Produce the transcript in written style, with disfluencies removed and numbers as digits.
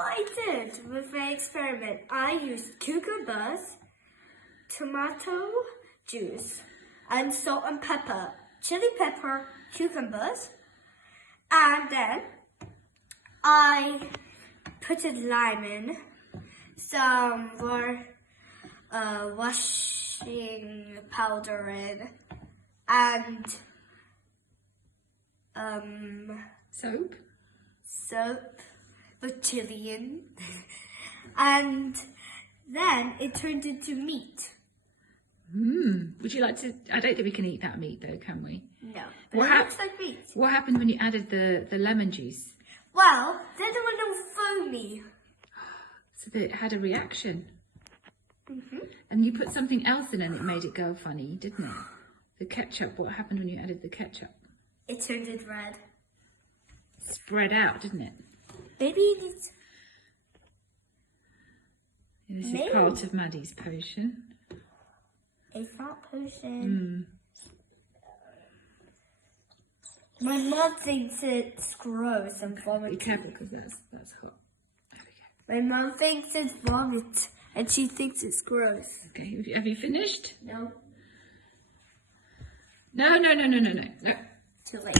what I did with the experiment. I used cucumbers, tomato juice, and salt and pepper, chili pepper, cucumbers, and then I put a lime in, some more washing powder in, and soap with chili in, and then it turned into meat. Would you like to? I don't think we can eat that meat though, can we? No, but it looks like meat. What happened when you added the lemon juice? Well, then it went all foamy. So that it had a reaction. And you put something else in and it made it go funny, didn't it? The ketchup. What happened when you added the ketchup? It turned it red. Spread out, didn't it? Maybe it needs... This is part of Maddie's potion. It's not potion. My mom thinks it's gross and vomit. Be careful because that's hot. There we My mom thinks it's vomit and she thinks it's gross. go. Okay, have you finished? No. No. Too late.